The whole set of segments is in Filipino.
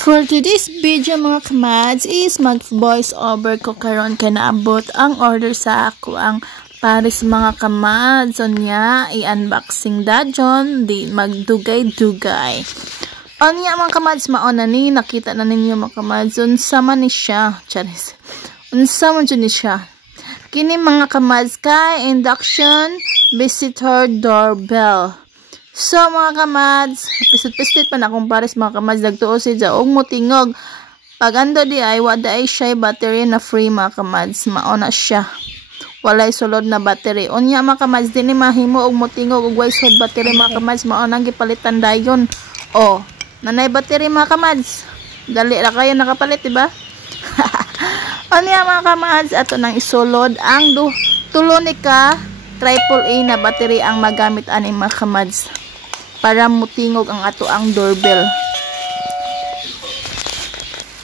For today's video mga kamads is mag-voice over ko karon kay naabot ang order sa ako ang Paris mga kamads. So niya i-unboxing dajon di magdugay-dugay. Niya mga kamads mauna ni nakita na ninyo mga kamads unsa man ni siya. Charis. Unsa man ni siya. Kini mga kamads kay induction visitor doorbell. So mga kamads, pistit pa na akong Paris mga kamads, nagtuo si og mo tingog. Pag ando di ay wada ay siya battery na free mga kamads, mauna siya. Walay sulod na battery. Unya mga kamads, di ni mahimo og mo tingog og way sulod battery mga kamads, mauna gipalitan dayon. Oh, nanay battery mga kamads. Dali ra kayo nakapalit, diba? Unya mga kamads, ato nang isulod ang tulo ni ka AAA na battery ang magamit ani mga kamads para mutingog ang ato ang doorbell.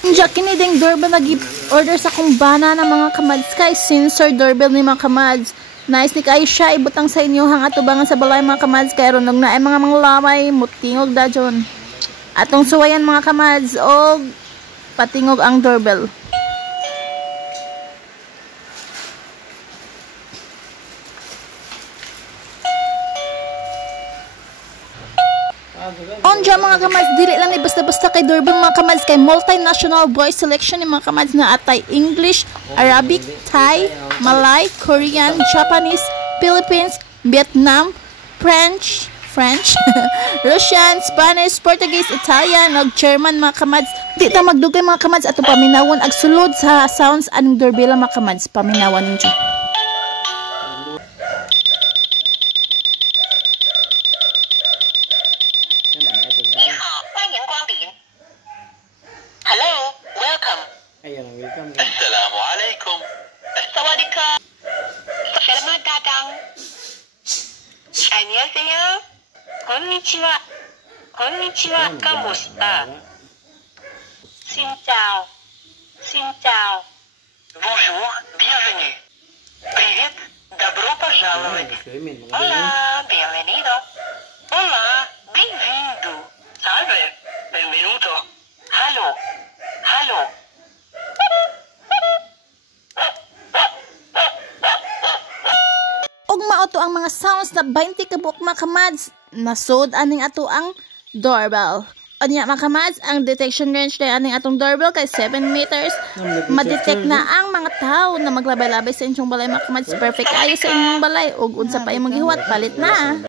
Diya kini ding doorbell nag-order sa kong bana na mga kamads kay sensor doorbell ni mga kamads. Nice ni kay siya ibutang sa inyo hang ato bangan sa balay mga kamads kay runog na ay mga manglamay mutingog dajon. Atong suwayan mga kamads og patingog ang doorbell. Onja mga kamads, dili lang ni basta-basta kay doorbell mga kamads kay multinational voice selection ni mga kamads na atay English, Arabic, Thai, Malay, Korean, Japanese, Philippines, Vietnam, French, Russian, Spanish, Portuguese, Italian, ug German mga kamads. Di ta magdugay mga kamads ato paminawon ag sulod sa sounds aning doorbell mga kamads, paminawan ninyo. Hello, welcome. Welcome. Assalamualaikum. Sawadika. Selamat datang. 안녕하세요. konnichiwa. Konnichiwa, kamusta? Xin chào. Xin chào. Bonjour, bienvenue. Привет, добро пожаловать. Hola, bienvenido. Hola, bem-vindo. Salve, benvenuto. Hallo. Hallo. Og mauto ang mga sounds na 20 kabuk mga kamads, nasod aning ato ang doorbell. Anya mga kamads, ang detection range na aning atong doorbell kay 7 meters. Madetect na ang mga tao na maglabay-labay sa inyong balay mga kamads. Perfect ayo sa inyong balay. Og unsa pa imong gihuwat, palit na.